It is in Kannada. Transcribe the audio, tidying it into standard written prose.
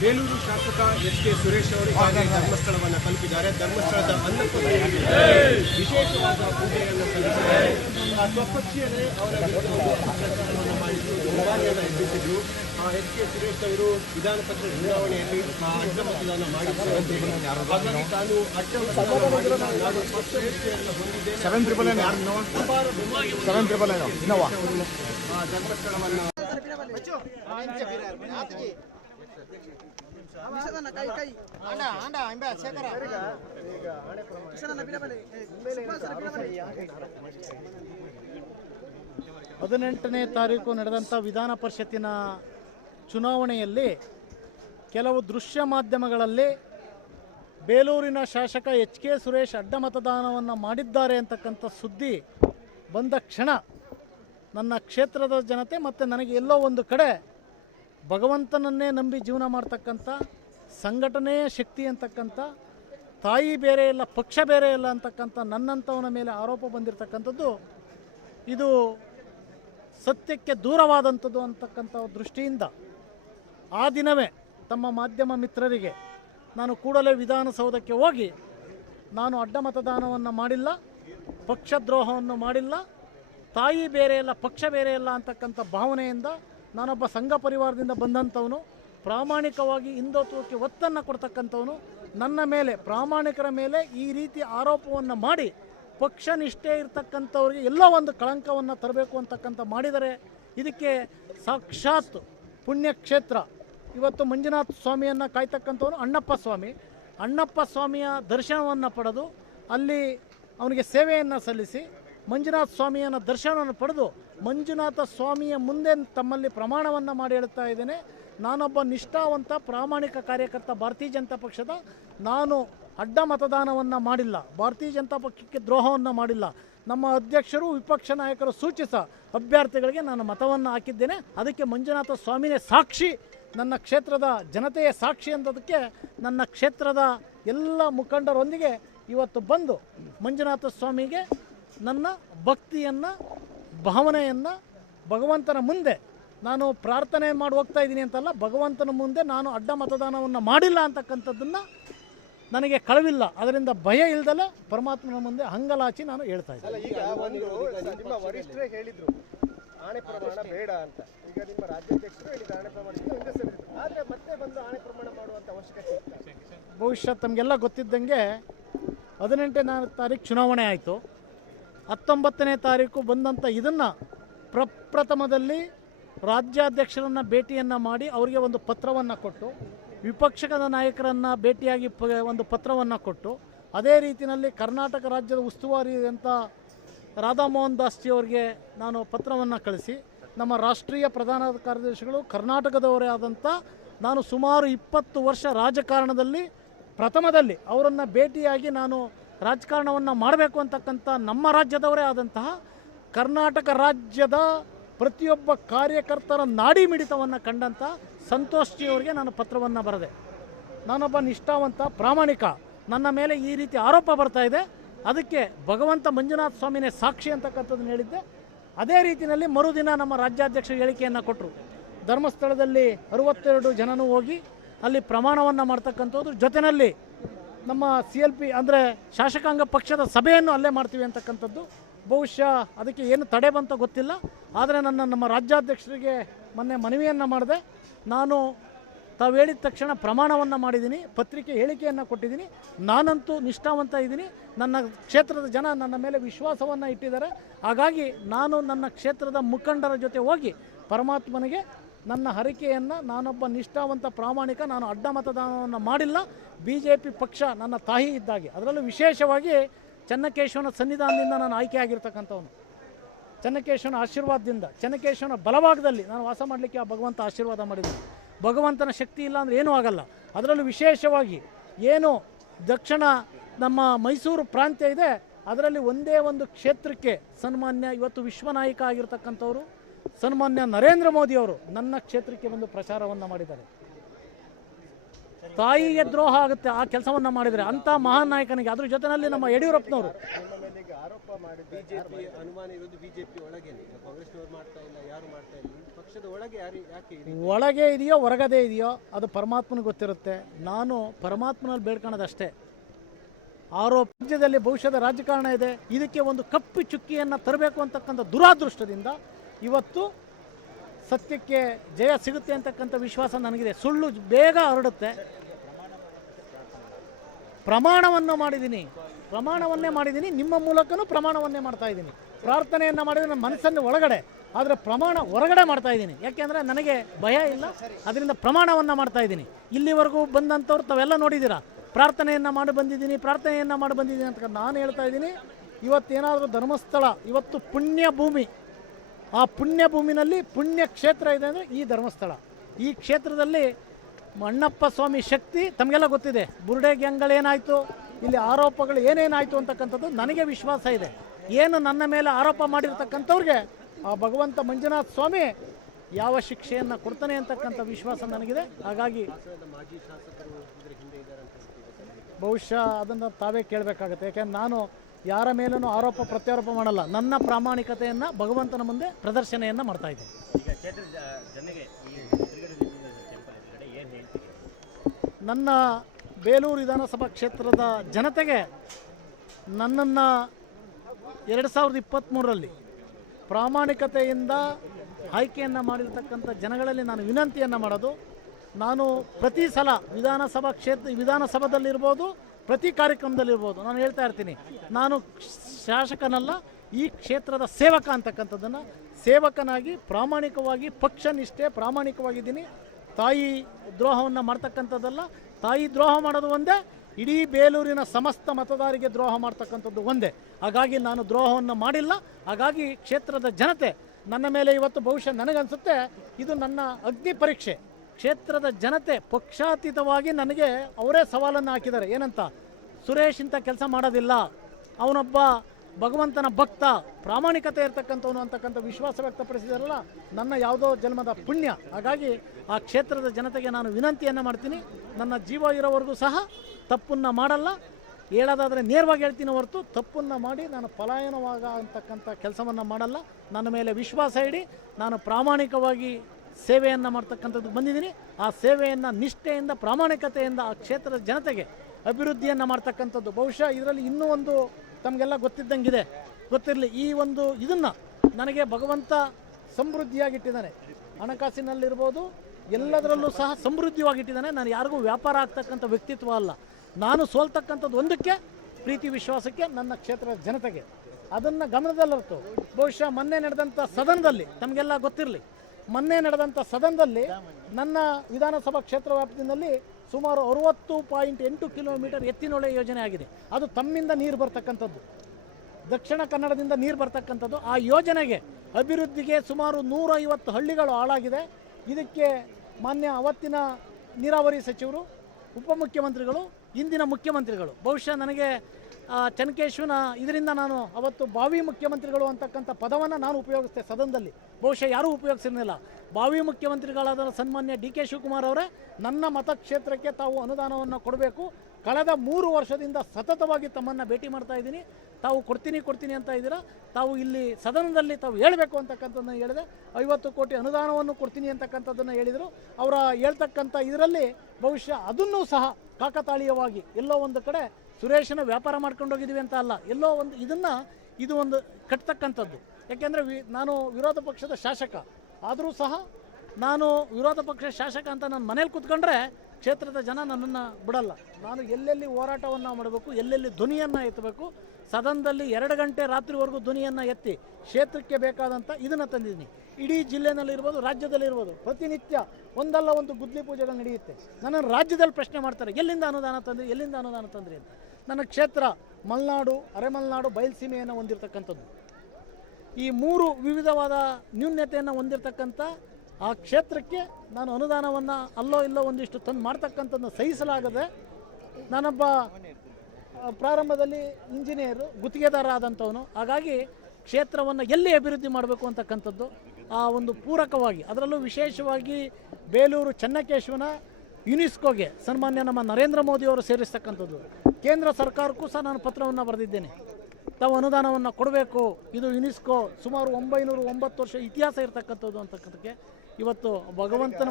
ಬೇಲೂರು ಶಾಸಕ ಎಚ್.ಕೆ. ಸುರೇಶ್ ಅವರು ಈಗಾಗಲೇ ಧರ್ಮಸ್ಥಳವನ್ನು ತಲುಪಿದ್ದಾರೆ. ಧರ್ಮಸ್ಥಳದ ಅನ್ನಪ್ಪ ವಿಶೇಷವಾದ ಪೂಜೆಯನ್ನು ಸಲ್ಲಿಸಿದ್ದಾರೆ. ಸ್ವಪಕ್ಷೀಯರೇ ಅವರ ಪ್ರಚಾರವನ್ನು ಮಾಡಿದ್ದು ವಿವಾದವನ್ನು ಎಬ್ಬಿಸಿದ್ರು. ಎಚ್.ಕೆ. ಸುರೇಶ್ ಅವರು ವಿಧಾನ ಪರಿಷತ್ ಚುನಾವಣೆಯಲ್ಲಿ ಅಡ್ಡ ಮತದಾನ ಮಾಡಿದ್ದಾರೆ. ಹಾಗಾಗಿ ತಾನು ಅಡ್ಡ ಮತದಾನ ಮಾಡಿಲ್ಲ, ನಾನು ಪಕ್ಷೇತರರನ್ನು ಹೊಂದಿದ್ದೇನೆ. ಧರ್ಮಸ್ಥಳವನ್ನು ಹದಿನೆಂಟನೇ ತಾರೀಕು ನಡೆದಂಥ ವಿಧಾನ ಪರಿಷತ್ತಿನ ಚುನಾವಣೆಯಲ್ಲಿ ಕೆಲವು ದೃಶ್ಯ ಮಾಧ್ಯಮಗಳಲ್ಲಿ ಬೇಲೂರಿನ ಶಾಸಕ ಎಚ್.ಕೆ. ಸುರೇಶ್ ಅಡ್ಡ ಮತದಾನವನ್ನು ಮಾಡಿದ್ದಾರೆ ಅಂತಕ್ಕಂಥ ಸುದ್ದಿ ಬಂದ ಕ್ಷಣ ನನ್ನ ಕ್ಷೇತ್ರದ ಜನತೆ ಮತ್ತು ನನಗೆ ಎಲ್ಲೋ ಒಂದು ಕಡೆ ಭಗವಂತನನ್ನೇ ನಂಬಿ ಜೀವನ ಮಾಡ್ತಕ್ಕಂಥ ಸಂಘಟನೆಯ ಶಕ್ತಿ ಅಂತಕ್ಕಂಥ ತಾಯಿ ಬೇರೆ ಇಲ್ಲ ಪಕ್ಷ ಬೇರೆ ಇಲ್ಲ ಅಂತಕ್ಕಂಥ ನನ್ನಂಥವನ ಮೇಲೆ ಆರೋಪ ಬಂದಿರತಕ್ಕಂಥದ್ದು ಇದು ಸತ್ಯಕ್ಕೆ ದೂರವಾದಂಥದ್ದು ಅಂತಕ್ಕಂಥ ದೃಷ್ಟಿಯಿಂದ ಆ ದಿನವೇ ತಮ್ಮ ಮಾಧ್ಯಮ ಮಿತ್ರರಿಗೆ ನಾನು ಕೂಡಲೇ ವಿಧಾನಸೌಧಕ್ಕೆ ಹೋಗಿ ನಾನು ಅಡ್ಡ ಮತದಾನವನ್ನು ಮಾಡಿಲ್ಲ, ಪಕ್ಷದ್ರೋಹವನ್ನು ಮಾಡಿಲ್ಲ, ತಾಯಿ ಬೇರೆ ಇಲ್ಲ ಪಕ್ಷ ಬೇರೆ ಇಲ್ಲ ಅಂತಕ್ಕಂಥ ಭಾವನೆಯಿಂದ ನಾನೊಬ್ಬ ಸಂಘ ಪರಿವಾರದಿಂದ ಬಂದಂಥವನು, ಪ್ರಾಮಾಣಿಕವಾಗಿ ಹಿಂದುತ್ವಕ್ಕೆ ಒತ್ತನ್ನು ಕೊಡ್ತಕ್ಕಂಥವನು, ನನ್ನ ಮೇಲೆ ಪ್ರಾಮಾಣಿಕರ ಮೇಲೆ ಈ ರೀತಿ ಆರೋಪವನ್ನು ಮಾಡಿ ಪಕ್ಷ ನಿಷ್ಠೆ ಇರ್ತಕ್ಕಂಥವ್ರಿಗೆ ಎಲ್ಲೋ ಒಂದು ಕಳಂಕವನ್ನು ತರಬೇಕು ಅಂತಕ್ಕಂಥ ಮಾಡಿದರೆ ಇದಕ್ಕೆ ಸಾಕ್ಷಾತ್ ಪುಣ್ಯಕ್ಷೇತ್ರ ಇವತ್ತು ಮಂಜುನಾಥ ಸ್ವಾಮಿಯನ್ನು ಕಾಯ್ತಕ್ಕಂಥವನು ಅಣ್ಣಪ್ಪ ಸ್ವಾಮಿಯ ದರ್ಶನವನ್ನು ಪಡೆದು ಅಲ್ಲಿ ಅವನಿಗೆ ಸೇವೆಯನ್ನು ಸಲ್ಲಿಸಿ ಮಂಜುನಾಥ ಸ್ವಾಮಿಯನ್ನು ದರ್ಶನವನ್ನು ಪಡೆದು ಮಂಜುನಾಥ ಸ್ವಾಮಿಯ ಮುಂದೆ ತಮ್ಮಲ್ಲಿ ಪ್ರಮಾಣವನ್ನು ಮಾಡಿ ಹೇಳ್ತಾ ಇದ್ದೇನೆ, ನಾನೊಬ್ಬ ನಿಷ್ಠಾವಂತ ಪ್ರಾಮಾಣಿಕ ಕಾರ್ಯಕರ್ತ ಭಾರತೀಯ ಜನತಾ ಪಕ್ಷದ. ನಾನು ಅಡ್ಡ ಮತದಾನವನ್ನು ಮಾಡಿಲ್ಲ, ಭಾರತೀಯ ಜನತಾ ಪಕ್ಷಕ್ಕೆ ದ್ರೋಹವನ್ನು ಮಾಡಿಲ್ಲ. ನಮ್ಮ ಅಧ್ಯಕ್ಷರು ವಿಪಕ್ಷ ನಾಯಕರು ಸೂಚಿಸ ಅಭ್ಯರ್ಥಿಗಳಿಗೆ ನಾನು ಮತವನ್ನು ಹಾಕಿದ್ದೇನೆ. ಅದಕ್ಕೆ ಮಂಜುನಾಥ ಸ್ವಾಮಿನೇ ಸಾಕ್ಷಿ, ನನ್ನ ಕ್ಷೇತ್ರದ ಜನತೆಯ ಸಾಕ್ಷಿ ಅನ್ನೋದಕ್ಕೆ ನನ್ನ ಕ್ಷೇತ್ರದ ಎಲ್ಲ ಮುಖಂಡರೊಂದಿಗೆ ಇವತ್ತು ಬಂದು ಮಂಜುನಾಥ ಸ್ವಾಮಿಗೆ ನನ್ನ ಭಕ್ತಿಯನ್ನು ಭಾವನೆಯನ್ನು ಭಗವಂತನ ಮುಂದೆ ನಾನು ಪ್ರಾರ್ಥನೆ ಮಾಡಿ ಹೋಗ್ತಾ ಇದ್ದೀನಿ ಅಂತಲ್ಲ, ಭಗವಂತನ ಮುಂದೆ ನಾನು ಅಡ್ಡ ಮತದಾನವನ್ನು ಮಾಡಿಲ್ಲ ಅಂತಕ್ಕಂಥದ್ದನ್ನು ನನಗೆ ಕಳವಿಲ್ಲ. ಅದರಿಂದ ಭಯ ಇಲ್ದಲೇ ಪರಮಾತ್ಮನ ಮುಂದೆ ಹಂಗಲಾಚಿ ನಾನು ಹೇಳ್ತಾ ಇದ್ದೀನಿ. ಈಗ ನಿಮ್ಮ ವರಿಷ್ಠರೇ ಹೇಳಿದ್ರು ಆಣೆ ಪ್ರಮಾಣ ಬೇಡ ಅಂತ. ಈಗ ನಿಮ್ಮ ರಾಜ್ಯಾಧ್ಯಕ್ಷರು ಹೇಳಿದ ಆಣೆ ಪ್ರಮಾಣದಿಂದ ಆದರೆ ಮತ್ತೆ ಬಂದು ಆಣೆ ಪ್ರಮಾಣ ಮಾಡುವಂಥ ಅವಶ್ಯಕತೆ ಇಲ್ಲ. ಬಹುಶಃ ತಮಗೆಲ್ಲ ಗೊತ್ತಿದ್ದಂಗೆ 18ನೇ ತಾರೀಕು ಚುನಾವಣೆ ಆಯಿತು. 19ನೇ ತಾರೀಕು ಬಂದಂಥ ಇದನ್ನು ಪ್ರಪ್ರಥಮದಲ್ಲಿ ರಾಜ್ಯಾಧ್ಯಕ್ಷರನ್ನು ಭೇಟಿಯನ್ನು ಮಾಡಿ ಅವರಿಗೆ ಒಂದು ಪತ್ರವನ್ನು ಕೊಟ್ಟು, ವಿಪಕ್ಷದ ನಾಯಕರನ್ನು ಭೇಟಿಯಾಗಿ ಒಂದು ಪತ್ರವನ್ನು ಕೊಟ್ಟು, ಅದೇ ರೀತಿಯಲ್ಲಿ ಕರ್ನಾಟಕ ರಾಜ್ಯದ ಉಸ್ತುವಾರಿ ಅಂತ ರಾಧಾಮೋಹನ್ ದಾಸ್ಜಿ ಅವರಿಗೆ ನಾನು ಪತ್ರವನ್ನು ಕಳಿಸಿ, ನಮ್ಮ ರಾಷ್ಟ್ರೀಯ ಪ್ರಧಾನ ಕಾರ್ಯದರ್ಶಿಗಳು ಕರ್ನಾಟಕದವರೇ ಆದಂಥ ನಾನು ಸುಮಾರು 20 ವರ್ಷ ರಾಜಕಾರಣದಲ್ಲಿ ಪ್ರಥಮದಲ್ಲಿ ಅವರನ್ನು ಭೇಟಿಯಾಗಿ ನಾನು ರಾಜಕಾರಣವನ್ನು ಮಾಡಬೇಕು ಅಂತಕ್ಕಂಥ ನಮ್ಮ ರಾಜ್ಯದವರೇ ಆದಂತಹ ಕರ್ನಾಟಕ ರಾಜ್ಯದ ಪ್ರತಿಯೊಬ್ಬ ಕಾರ್ಯಕರ್ತರ ನಾಡಿ ಮಿಡಿತವನ್ನು ಕಂಡಂಥ ಸಂತೋಷ್ ಜಿ ಅವರಿಗೆ ನಾನು ಪತ್ರವನ್ನು ಬರೆದೆ. ನಾನೊಬ್ಬ ನಿಷ್ಠಾವಂತ ಪ್ರಾಮಾಣಿಕ, ನನ್ನ ಮೇಲೆ ಈ ರೀತಿ ಆರೋಪ ಬರ್ತಾ ಇದೆ, ಅದಕ್ಕೆ ಭಗವಂತ ಮಂಜುನಾಥ ಸ್ವಾಮಿನೇ ಸಾಕ್ಷಿ ಅಂತಕ್ಕಂಥದ್ದನ್ನು ಹೇಳಿದ್ದೆ. ಅದೇ ರೀತಿಯಲ್ಲಿ ಮರುದಿನ ನಮ್ಮ ರಾಜ್ಯಾಧ್ಯಕ್ಷರು ಹೇಳಿಕೆಯನ್ನು ಕೊಟ್ಟರು. ಧರ್ಮಸ್ಥಳದಲ್ಲಿ 62 ಜನನೂ ಹೋಗಿ ಅಲ್ಲಿ ಪ್ರಮಾಣವನ್ನು ಮಾಡ್ತಕ್ಕಂಥದ್ದು, ಜೊತೆಯಲ್ಲಿ ನಮ್ಮ CLP ಅಂದರೆ ಶಾಸಕಾಂಗ ಪಕ್ಷದ ಸಭೆಯನ್ನು ಅಲ್ಲೇ ಮಾಡ್ತೀವಿ ಅಂತಕ್ಕಂಥದ್ದು. ಬಹುಶಃ ಅದಕ್ಕೆ ಏನು ತಡೆ ಬಂತ ಗೊತ್ತಿಲ್ಲ, ಆದರೆ ನಮ್ಮ ರಾಜ್ಯಾಧ್ಯಕ್ಷರಿಗೆ ಮೊನ್ನೆ ಮನವಿಯನ್ನು ಮಾಡಿದೆ. ನಾನು ತಾವು ಹೇಳಿದ ತಕ್ಷಣ ಪ್ರಮಾಣವನ್ನು ಮಾಡಿದ್ದೀನಿ, ಪತ್ರಿಕೆ ಹೇಳಿಕೆಯನ್ನು ಕೊಟ್ಟಿದ್ದೀನಿ. ನಾನಂತೂ ನಿಷ್ಠಾವಂತ ಇದ್ದೀನಿ, ನನ್ನ ಕ್ಷೇತ್ರದ ಜನ ನನ್ನ ಮೇಲೆ ವಿಶ್ವಾಸವನ್ನು ಇಟ್ಟಿದ್ದಾರೆ. ಹಾಗಾಗಿ ನಾನು ನನ್ನ ಕ್ಷೇತ್ರದ ಮುಖಂಡರ ಜೊತೆ ಹೋಗಿ ಪರಮಾತ್ಮನಿಗೆ ನನ್ನ ಹರಕೆಯನ್ನು, ನಾನೊಬ್ಬ ನಿಷ್ಠಾವಂತ ಪ್ರಾಮಾಣಿಕ, ನಾನು ಅಡ್ಡ ಮತದಾನವನ್ನು ಮಾಡಿಲ್ಲ, BJP ಪಕ್ಷ ನನ್ನ ತಾಯಿ ಇದ್ದಾಗೆ, ಅದರಲ್ಲೂ ವಿಶೇಷವಾಗಿ ಚನ್ನಕೇಶವನ ಸನ್ನಿಧಾನದಿಂದ ನಾನು ಆಯ್ಕೆ ಆಗಿರ್ತಕ್ಕಂಥವನು. ಚನ್ನಕೇಶವನ ಆಶೀರ್ವಾದದಿಂದ, ಚನ್ನಕೇಶವನ ಬಲಭಾಗದಲ್ಲಿ ನಾನು ವಾಸ ಮಾಡಲಿಕ್ಕೆ ಆ ಭಗವಂತ ಆಶೀರ್ವಾದ ಮಾಡಿದ್ದೀನಿ. ಭಗವಂತನ ಶಕ್ತಿ ಇಲ್ಲ ಅಂದರೆ ಏನೂ ಆಗಲ್ಲ. ಅದರಲ್ಲೂ ವಿಶೇಷವಾಗಿ ಏನು ದಕ್ಷಿಣ ನಮ್ಮ ಮೈಸೂರು ಪ್ರಾಂತ್ಯ ಇದೆ, ಅದರಲ್ಲಿ ಒಂದೇ ಒಂದು ಕ್ಷೇತ್ರಕ್ಕೆ ಸನ್ಮಾನ್ಯ ಇವತ್ತು ವಿಶ್ವನಾಯಕ ಆಗಿರ್ತಕ್ಕಂಥವರು ಸನ್ಮಾನ್ಯ ನರೇಂದ್ರ ಮೋದಿಯವರು ನನ್ನ ಕ್ಷೇತ್ರಕ್ಕೆ ಬಂದು ಪ್ರಚಾರವನ್ನು ಮಾಡಿದ್ದಾರೆ. ತಾಯಿಗೆ ದ್ರೋಹ ಆಗುತ್ತೆ ಆ ಕೆಲಸವನ್ನು ಮಾಡಿದರೆ. ಅಂಥ ಮಹಾನ್ ನಾಯಕನಿಗೆ ಅದ್ರ ಜೊತೆಯಲ್ಲಿ ನಮ್ಮ ಯಡಿಯೂರಪ್ಪನವರು ನಿಮ್ಮ ಮೇಲೆ ಈಗ ಆರೋಪ ಮಾಡಿ ಬಿಜೆಪಿ ಅನುಮಾನ ಇರೋದು ಬಿಜೆಪಿ ಒಳಗೇನೆ, ಕಾಂಗ್ರೆಸ್ನವ್ರು ಮಾಡ್ತಾ ಇಲ್ಲ, ಯಾರು ಮಾಡ್ತಾ ಇಲ್ಲ, ಪಕ್ಷದ ಒಳಗೆ ಯಾಕೆ ಒಳಗೆ ಇದೆಯೋ ಹೊರಗಡೆ ಇದೆಯೋ ಅದು ಪರಮಾತ್ಮನಿಗೆ ಗೊತ್ತಿರುತ್ತೆ. ನಾನು ಪರಮಾತ್ಮನಲ್ಲಿ ಬೇಡ್ಕೊಳ್ಳೋದಷ್ಟೇ. ಆರೋಪ ರಾಜ್ಯದಲ್ಲಿ ಭವಿಷ್ಯದ ರಾಜಕಾರಣ ಇದೆ, ಇದಕ್ಕೆ ಒಂದು ಕಪ್ಪು ಚುಕ್ಕಿಯನ್ನು ತರಬೇಕು ಅಂತಕ್ಕಂಥ ದುರಾದೃಷ್ಟದಿಂದ ಇವತ್ತು ಸತ್ಯಕ್ಕೆ ಜಯ ಸಿಗುತ್ತೆ ಅಂತಕ್ಕಂಥ ವಿಶ್ವಾಸ ನನಗಿದೆ. ಸುಳ್ಳು ಬೇಗ ಹರಡುತ್ತೆ. ಪ್ರಮಾಣವನ್ನೇ ಮಾಡಿದ್ದೀನಿ, ನಿಮ್ಮ ಮೂಲಕನೂ ಪ್ರಮಾಣವನ್ನೇ ಮಾಡ್ತಾ ಇದ್ದೀನಿ. ಪ್ರಾರ್ಥನೆಯನ್ನು ಮಾಡಿದರೆ ನನ್ನ ಮನಸ್ಸನ್ನು ಒಳಗಡೆ, ಆದರೆ ಪ್ರಮಾಣ ಹೊರಗಡೆ ಮಾಡ್ತಾ ಇದ್ದೀನಿ. ಯಾಕೆಂದರೆ ನನಗೆ ಭಯ ಇಲ್ಲ, ಅದರಿಂದ ಪ್ರಮಾಣವನ್ನು ಮಾಡ್ತಾ ಇದ್ದೀನಿ. ಇಲ್ಲಿವರೆಗೂ ಬಂದಂಥವ್ರು ತಾವೆಲ್ಲ ನೋಡಿದ್ದೀರಾ, ಪ್ರಾರ್ಥನೆಯನ್ನು ಮಾಡಿ ಬಂದಿದ್ದೀನಿ ಅಂತ ನಾನು ಹೇಳ್ತಾ ಇದ್ದೀನಿ. ಇವತ್ತೇನಾದರೂ ಧರ್ಮಸ್ಥಳ ಇವತ್ತು ಪುಣ್ಯ ಭೂಮಿ, ಆ ಪುಣ್ಯ ಭೂಮಿನಲ್ಲಿ ಪುಣ್ಯ ಕ್ಷೇತ್ರ ಇದೆ ಅಂದರೆ ಈ ಧರ್ಮಸ್ಥಳ. ಈ ಕ್ಷೇತ್ರದಲ್ಲಿ ಅಣ್ಣಪ್ಪ ಸ್ವಾಮಿ ಶಕ್ತಿ ತಮಗೆಲ್ಲ ಗೊತ್ತಿದೆ. ಬುರುಡೆ ಗ್ಯಾಂಗ್ಗಳೇನಾಯಿತು, ಇಲ್ಲಿ ಆರೋಪಗಳು ಏನೇನಾಯಿತು ಅಂತಕ್ಕಂಥದ್ದು ನನಗೆ ವಿಶ್ವಾಸ ಇದೆ. ಏನು ನನ್ನ ಮೇಲೆ ಆರೋಪ ಮಾಡಿರ್ತಕ್ಕಂಥವ್ರಿಗೆ ಆ ಭಗವಂತ ಮಂಜುನಾಥ ಸ್ವಾಮಿ ಯಾವ ಶಿಕ್ಷೆಯನ್ನು ಕೊಡ್ತಾನೆ ಅಂತಕ್ಕಂಥ ವಿಶ್ವಾಸ ನನಗಿದೆ. ಹಾಗಾಗಿ ಮಾಜಿ ಶಾಸಕರು ಹಿಂದೆ ಇದ್ದಾರೆ ಅಂತ ಬಹುಶಃ ಅದನ್ನು ತಾವೇ ಕೇಳಬೇಕಾಗುತ್ತೆ. ಯಾಕೆಂದ್ರೆ ನಾನು ಯಾರ ಮೇಲೂ ಆರೋಪ ಪ್ರತ್ಯಾರೋಪ ಮಾಡಲ್ಲ. ನನ್ನ ಪ್ರಾಮಾಣಿಕತೆಯನ್ನು ಭಗವಂತನ ಮುಂದೆ ಪ್ರದರ್ಶನೆಯನ್ನು ಮಾಡ್ತಾ ಇದ್ದೀನಿ. ನನ್ನ ಬೇಲೂರು ವಿಧಾನಸಭಾ ಕ್ಷೇತ್ರದ ಜನತೆಗೆ ನನ್ನನ್ನು 2023ರಲ್ಲಿ ಪ್ರಾಮಾಣಿಕತೆಯಿಂದ ಆಯ್ಕೆಯನ್ನು ಮಾಡಿರ್ತಕ್ಕಂಥ ಜನಗಳಲ್ಲಿ ನಾನು ವಿನಂತಿಯನ್ನು ಮಾಡೋದು, ನಾನು ಪ್ರತಿ ಸಲ ವಿಧಾನಸಭಾದಲ್ಲಿರ್ಬೋದು, ಪ್ರತಿ ಕಾರ್ಯಕ್ರಮದಲ್ಲಿರ್ಬೋದು ನಾನು ಹೇಳ್ತಾ ಇರ್ತೀನಿ, ನಾನು ಶಾಸಕನಲ್ಲ, ಈ ಕ್ಷೇತ್ರದ ಸೇವಕ ಅಂತಕ್ಕಂಥದ್ದನ್ನು, ಸೇವಕನಾಗಿ ಪ್ರಾಮಾಣಿಕವಾಗಿ ಪಕ್ಷ ನಿಷ್ಠೆ ಪ್ರಾಮಾಣಿಕವಾಗಿದ್ದೀನಿ. ತಾಯಿ ದ್ರೋಹವನ್ನು ಮಾಡ್ತಕ್ಕಂಥದ್ದಲ್ಲ, ತಾಯಿ ದ್ರೋಹ ಮಾಡೋದು ಒಂದೇ, ಇಡೀ ಬೇಲೂರಿನ ಸಮಸ್ತ ಮತದಾರರಿಗೆ ದ್ರೋಹ ಮಾಡ್ತಕ್ಕಂಥದ್ದು ಒಂದೇ. ಹಾಗಾಗಿ ನಾನು ದ್ರೋಹವನ್ನು ಮಾಡಿಲ್ಲ. ಹಾಗಾಗಿ ಕ್ಷೇತ್ರದ ಜನತೆ ನನ್ನ ಮೇಲೆ ಇವತ್ತು ಬಹುಶಃ ನನಗನ್ಸುತ್ತೆ ಇದು ನನ್ನ ಅಗ್ನಿ ಪರೀಕ್ಷೆ. ಕ್ಷೇತ್ರದ ಜನತೆ ಪಕ್ಷಾತೀತವಾಗಿ ನನಗೆ ಅವರೇ ಸವಾಲನ್ನು ಹಾಕಿದ್ದಾರೆ. ಏನಂತ, ಸುರೇಶ್ ಇಂಥ ಕೆಲಸ ಮಾಡೋದಿಲ್ಲ, ಅವನೊಬ್ಬ ಭಗವಂತನ ಭಕ್ತ, ಪ್ರಾಮಾಣಿಕತೆ ಇರ್ತಕ್ಕಂಥವನು ಅಂತಕ್ಕಂಥ ವಿಶ್ವಾಸ ವ್ಯಕ್ತಪಡಿಸಿದಾರಲ್ಲ, ನನ್ನ ಯಾವುದೋ ಜನ್ಮದ ಪುಣ್ಯ. ಹಾಗಾಗಿ ಆ ಕ್ಷೇತ್ರದ ಜನತೆಗೆ ನಾನು ವಿನಂತಿಯನ್ನು ಮಾಡ್ತೀನಿ, ನನ್ನ ಜೀವ ಇರೋವರೆಗೂ ಸಹ ತಪ್ಪನ್ನು ಮಾಡಲ್ಲ. ಹೇಳೋದಾದರೆ ನೇರವಾಗಿ ಹೇಳ್ತೀನಿ ಹೊರತು ತಪ್ಪನ್ನು ಮಾಡಿ ನಾನು ಪಲಾಯನವಾಗ ಅಂತಕ್ಕಂಥ ಕೆಲಸವನ್ನು ಮಾಡಲ್ಲ. ನನ್ನ ಮೇಲೆ ವಿಶ್ವಾಸ ಇಡಿ, ನಾನು ಪ್ರಾಮಾಣಿಕವಾಗಿ ಸೇವೆಯನ್ನು ಮಾಡ್ತಕ್ಕಂಥದ್ದು ಬಂದಿದ್ದೀನಿ. ಆ ಸೇವೆಯನ್ನು ನಿಷ್ಠೆಯಿಂದ ಪ್ರಾಮಾಣಿಕತೆಯಿಂದ ಆ ಕ್ಷೇತ್ರದ ಜನತೆಗೆ ಅಭಿವೃದ್ಧಿಯನ್ನು ಮಾಡ್ತಕ್ಕಂಥದ್ದು. ಬಹುಶಃ ಇದರಲ್ಲಿ ಇನ್ನೂ ಒಂದು ತಮಗೆಲ್ಲ ಗೊತ್ತಿರಲಿ, ಈ ಒಂದು ಇದನ್ನು ನನಗೆ ಭಗವಂತ ಸಮೃದ್ಧಿಯಾಗಿಟ್ಟಿದ್ದಾನೆ. ಹಣಕಾಸಿನಲ್ಲಿರ್ಬೋದು, ಎಲ್ಲದರಲ್ಲೂ ಸಹ ಸಮೃದ್ಧಿಯಾಗಿಟ್ಟಿದ್ದಾನೆ. ನಾನು ಯಾರಿಗೂ ವ್ಯಾಪಾರ ಆಗ್ತಕ್ಕಂಥ ವ್ಯಕ್ತಿತ್ವ ಅಲ್ಲ. ನಾನು ಸೋಲ್ತಕ್ಕಂಥದ್ದು ಒಂದಕ್ಕೆ, ಪ್ರೀತಿ ವಿಶ್ವಾಸಕ್ಕೆ, ನನ್ನ ಕ್ಷೇತ್ರದ ಜನತೆಗೆ. ಅದನ್ನು ಗಮನದಲ್ಲಿರ್ತು. ಬಹುಶಃ ಮೊನ್ನೆ ನಡೆದಂಥ ಸದನದಲ್ಲಿ ತಮಗೆಲ್ಲ ಗೊತ್ತಿರಲಿ, ಮೊನ್ನೆ ನಡೆದಂಥ ಸದನದಲ್ಲಿ ನನ್ನ ವಿಧಾನಸಭಾ ಕ್ಷೇತ್ರ ವ್ಯಾಪ್ತಿಯಲ್ಲಿ ಸುಮಾರು 60.8 ಕಿಲೋಮೀಟರ್ ಎತ್ತಿನೊಳೆ ಯೋಜನೆ ಆಗಿದೆ. ಅದು ತಮ್ಮಿಂದ ನೀರು ಬರ್ತಕ್ಕಂಥದ್ದು, ದಕ್ಷಿಣ ಕನ್ನಡದಿಂದ ನೀರು ಬರ್ತಕ್ಕಂಥದ್ದು. ಆ ಯೋಜನೆಗೆ ಅಭಿವೃದ್ಧಿಗೆ ಸುಮಾರು 150 ಹಳ್ಳಿಗಳು ಹಾಳಾಗಿದೆ. ಇದಕ್ಕೆ ಮಾನ್ಯ ಅವತ್ತಿನ ನೀರಾವರಿ ಸಚಿವರು, ಉಪಮುಖ್ಯಮಂತ್ರಿಗಳು, ಇಂದಿನ ಮುಖ್ಯಮಂತ್ರಿಗಳು, ಬಹುಶಃ ನನಗೆ ಚನ್ನಕೇಶವನ ಇದರಿಂದ ನಾನು ಅವತ್ತು ಬಾವಿ ಮುಖ್ಯಮಂತ್ರಿಗಳು ಅಂತಕ್ಕಂಥ ಪದವನ್ನು ನಾನು ಉಪಯೋಗಿಸಿದೆ ಸದನದಲ್ಲಿ. ಬಹುಶಃ ಯಾರೂ ಉಪಯೋಗಿಸಿರಲಿಲ್ಲ. ಬಾವಿ ಮುಖ್ಯಮಂತ್ರಿಗಳಾದ ಸನ್ಮಾನ್ಯ ಡಿ ಕೆ ಶಿವಕುಮಾರ್ ಅವರೇ ನನ್ನ ಮತಕ್ಷೇತ್ರಕ್ಕೆ ತಾವು ಅನುದಾನವನ್ನು ಕೊಡಬೇಕು, ಕಳೆದ 3 ವರ್ಷದಿಂದ ಸತತವಾಗಿ ತಮ್ಮನ್ನು ಭೇಟಿ ಮಾಡ್ತಾ ಇದ್ದೀನಿ, ತಾವು ಕೊಡ್ತೀನಿ ಅಂತ ಇದ್ದೀರಾ, ತಾವು ಇಲ್ಲಿ ಸದನದಲ್ಲಿ ತಾವು ಹೇಳಬೇಕು ಅಂತಕ್ಕಂಥದ್ದನ್ನು ಹೇಳಿದೆ. 50 ಕೋಟಿ ಅನುದಾನವನ್ನು ಕೊಡ್ತೀನಿ ಅಂತಕ್ಕಂಥದ್ದನ್ನು ಹೇಳಿದರು. ಅವರ ಹೇಳ್ತಕ್ಕಂಥ ಇದರಲ್ಲಿ ಬಹುಶಃ ಅದನ್ನೂ ಸಹ ಕಾಕತಾಳೀಯವಾಗಿ ಎಲ್ಲೋ ಒಂದು ಕಡೆ ಸುರೇಶನ ವ್ಯಾಪಾರ ಮಾಡ್ಕೊಂಡು ಹೋಗಿದ್ದೀವಿ ಅಂತ ಅಲ್ಲ, ಎಲ್ಲೋ ಒಂದು ಇದು ಒಂದು ಕಟ್ತಕ್ಕಂಥದ್ದು. ಯಾಕೆಂದರೆ ನಾನು ವಿರೋಧ ಪಕ್ಷದ ಶಾಸಕ ಆದರೂ ಸಹ, ನಾನು ವಿರೋಧ ಪಕ್ಷ ಶಾಸಕ ಅಂತ ನಾನು ಮನೇಲಿ ಕೂತ್ಕೊಂಡ್ರೆ ಕ್ಷೇತ್ರದ ಜನ ನನ್ನನ್ನು ಬಿಡಲ್ಲ. ನಾನು ಎಲ್ಲೆಲ್ಲಿ ಹೋರಾಟವನ್ನು ಮಾಡಬೇಕು, ಎಲ್ಲೆಲ್ಲಿ ಧ್ವನಿಯನ್ನು ಎತ್ತಬೇಕು, ಸದನದಲ್ಲಿ 2 ಗಂಟೆ ರಾತ್ರಿವರೆಗೂ ಧ್ವನಿಯನ್ನು ಎತ್ತಿ ಕ್ಷೇತ್ರಕ್ಕೆ ಬೇಕಾದಂಥ ಇದನ್ನು ತಂದಿದ್ದೀನಿ. ಇಡೀ ಜಿಲ್ಲೆನಲ್ಲಿರ್ಬೋದು, ರಾಜ್ಯದಲ್ಲಿರ್ಬೋದು, ಪ್ರತಿನಿತ್ಯ ಒಂದಲ್ಲ ಒಂದು ಗುದ್ಲಿ ಪೂಜೆಗಳು ನಡೆಯುತ್ತೆ. ನನ್ನನ್ನು ರಾಜ್ಯದಲ್ಲಿ ಪ್ರಶ್ನೆ ಮಾಡ್ತಾರೆ, ಎಲ್ಲಿಂದ ಅನುದಾನ ತಂದ್ರಿ ಅಂತ. ನನ್ನ ಕ್ಷೇತ್ರ ಮಲೆನಾಡು, ಅರೆಮಲೆನಾಡು, ಬಯಲುಸೀಮೆಯನ್ನು ಹೊಂದಿರತಕ್ಕಂಥದ್ದು. ಈ 3 ವಿವಿಧವಾದ ನ್ಯೂನ್ಯತೆಯನ್ನು ಹೊಂದಿರತಕ್ಕಂಥ ಆ ಕ್ಷೇತ್ರಕ್ಕೆ ನಾನು ಅನುದಾನವನ್ನು ಅಲ್ಲೋ ಇಲ್ಲೋ ಒಂದಿಷ್ಟು ತಂದು ಮಾಡ್ತಕ್ಕಂಥದ್ದನ್ನು ಸಹಿಸಲಾಗದೆ, ನಾನೊಬ್ಬ ಪ್ರಾರಂಭದಲ್ಲಿ ಇಂಜಿನಿಯರು, ಗುತ್ತಿಗೆದಾರ ಆದಂಥವನು. ಹಾಗಾಗಿ ಕ್ಷೇತ್ರವನ್ನು ಎಲ್ಲಿ ಅಭಿವೃದ್ಧಿ ಮಾಡಬೇಕು ಅಂತಕ್ಕಂಥದ್ದು ಆ ಒಂದು ಪೂರಕವಾಗಿ, ಅದರಲ್ಲೂ ವಿಶೇಷವಾಗಿ ಬೇಲೂರು ಚನ್ನಕೇಶವನ ಯುನೆಸ್ಕೋಗೆ ಸನ್ಮಾನ್ಯ ನಮ್ಮ ನರೇಂದ್ರ ಮೋದಿಯವರು ಸೇರಿಸ್ತಕ್ಕಂಥದ್ದು. ಕೇಂದ್ರ ಸರ್ಕಾರಕ್ಕೂ ಸಹ ನಾನು ಪತ್ರವನ್ನು ಬರೆದಿದ್ದೇನೆ, ತಾವು ಅನುದಾನವನ್ನು ಕೊಡಬೇಕು, ಇದು ಯುನೆಸ್ಕೋ ಸುಮಾರು 909 ವರ್ಷ ಇತಿಹಾಸ ಇರತಕ್ಕಂಥದ್ದು ಅಂತಕ್ಕಂಥಕ್ಕೆ ಇವತ್ತು ಭಗವಂತನ